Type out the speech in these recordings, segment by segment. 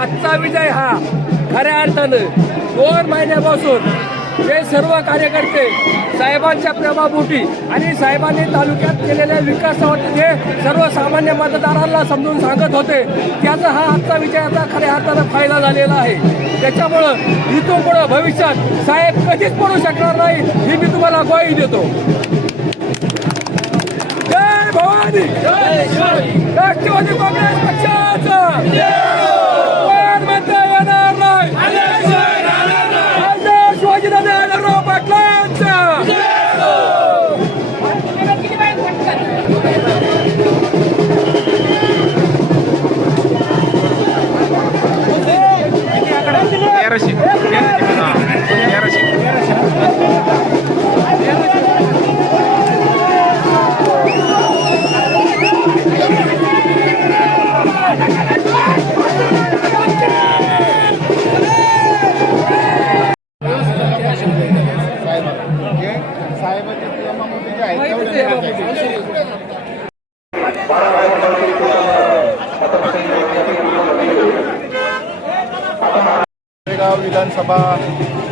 आत्ता विषय हा खऱ्या अर्थानं दोन महिन्यापासून हे सर्व कार्यकर्ते साहेबांच्या प्रेमापोटी आणि साहेबांनी तालुक्यात केलेल्या विकासावरती जे सर्वसामान्य मतदारांना समजून सांगत होते त्याचा हा आजचा विजयाचा खऱ्या अर्थानं फायदा झालेला आहे. त्याच्यामुळं इथून पुढं भविष्यात साहेब कधीच पडू शकणार नाही ही मी तुम्हाला ग्वाही देतो. जय भवानी! राष्ट्रवादी काँग्रेस पक्षाचा! विधानसभा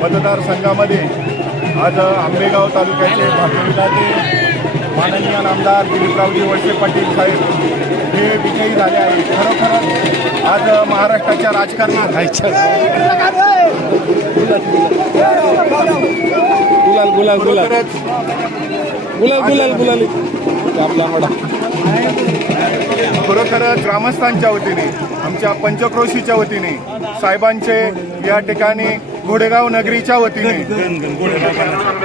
मतदारसंघामध्ये आज आंबेगाव तालुक्याचे भाजपचे माननीय आमदार दिलीपरावजी वळसे पाटील साहेब हे विजयी झाले आहे खरोखरच आज महाराष्ट्राच्या राजकारणात गुलाल गुलाल गुलाल. गुलाल गुलाल गुलाल. आपला खरोखर खरोखरच ग्रामस्थांच्या वतीने आमच्या पंचक्रोशीच्या वतीने साहेबांचे या ठिकाणी घोडेगाव नगरीच्या वतीने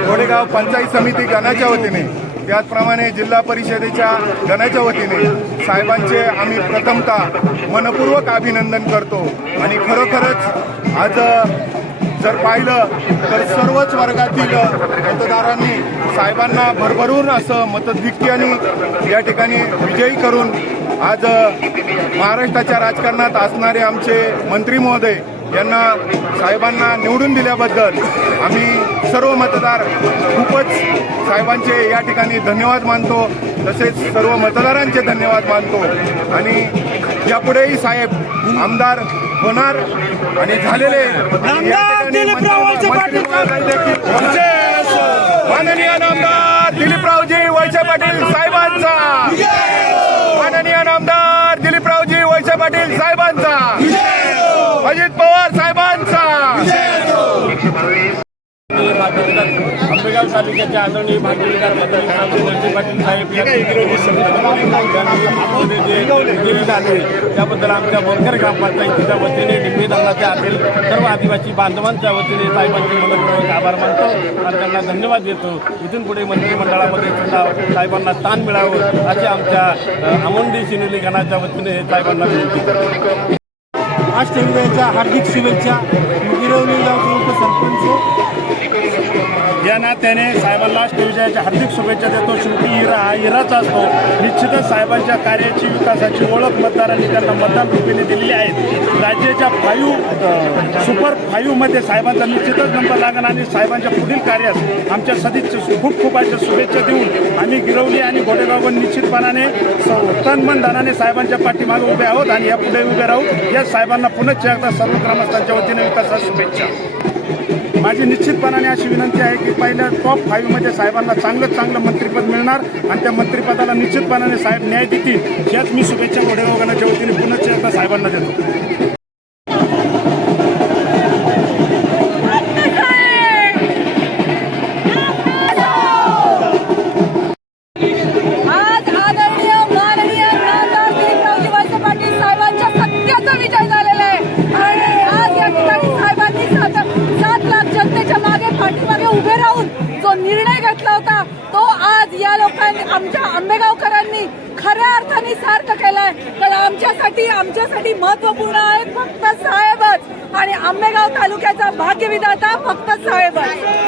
घोडेगाव पंचायत समिती गणाच्या वतीने त्याचप्रमाणे जिल्हा परिषदेच्या गणाच्या वतीने साहेबांचे आम्ही प्रथमतः मनपूर्वक अभिनंदन करतो. आणि खरोखरच आज जर पाहिलं तर सर्वच वर्गातील मतदारांनी साहेबांना भरभरून असं मतधिक्याने या ठिकाणी विजयी करून आज महाराष्ट्राच्या राजकारणात असणारे आमचे मंत्री महोदय यांना साहेबांना निवडून दिल्याबद्दल आम्ही सर्व मतदार खूपच साहेबांचे या ठिकाणी धन्यवाद मानतो तसेच सर्व मतदारांचे धन्यवाद मानतो. आणि यापुढेही साहेब आमदार होणार आणि झालेले. माननीय आमदार दिलीपरावजी वळसे पाटील साहेबांचा. माननीय आमदार दिलीपरावजी वळसे पाटील साहेबांचा. अजित पवार साहेबांचा. आंबेगाव तालुक्याच्या आदरणीय भाग्यविकास मतदारसंघाचे पाटील साहेब या विरोधी जे विजयी झाले त्याबद्दल आमच्या बोरकर ग्रामपंचायतीच्या वतीने निवेदनाच्या धरणाच्या आतील सर्व आदिवासी बांधवांच्या वतीने साहेबांचे मनपूर्वक आभार मानतो आणि त्यांना धन्यवाद देतो इथून पुढे मंत्रिमंडळामध्ये सुद्धा साहेबांना स्थान मिळावं असे आमच्या अ, अमोंडी शिनुली गणाच्या वतीने साहेबांना विनंती करतो अष्टविजयाच्या हार्दिक शुभेच्छा. गिरवली गावचे उपसरपंच या नात्याने साहेबांना विजयाच्या हार्दिक शुभेच्छा देतो. शेवटी हिरा हा हिराचा असतो. निश्चितच साहेबांच्या कार्याची विकासाची ओळख मतदारांनी त्यांना मतदान रुपीने दिलेली आहे. राज्याच्या फाईव्ह सुपर फाईव्हमध्ये साहेबांचा निश्चितच नंबर लागणार आणि साहेबांच्या पुढील कार्यास आमच्या सदिच्छा खूप खूप अशा शुभेच्छा देऊन आम्ही गिरवली आणि गोडेगाववर निश्चितपणाने स- तन मन धनाने साहेबांच्या पाठीमागे उभे आहोत आणि या पुढे उभे राहू. या साहेबांना पुनश्च एकदा सर्व ग्रामस्थांच्या वतीने विकासात शुभेच्छा. माझी निश्चितपणाने अशी विनंती आहे की पहिल्या टॉप फाईव्हमध्ये साहेबांना चांगलं चांगलं मंत्रिपद मिळणार आणि त्या मंत्रिपदाला निश्चितपणाने साहेब न्याय देतील याच मी शुभेच्छा गोडेगावगणाच्या वतीने पुनश्च एकदा साहेबांना देतो. आमच्या आंबेगावकरांनी खऱ्या अर्थाने सार्थ केलाय. तर आमच्यासाठी आमच्यासाठी महत्त्वपूर्ण आहे फक्त साहेबच. आणि आंबेगाव तालुक्याचा भाग्यविधाता फक्त साहेबच.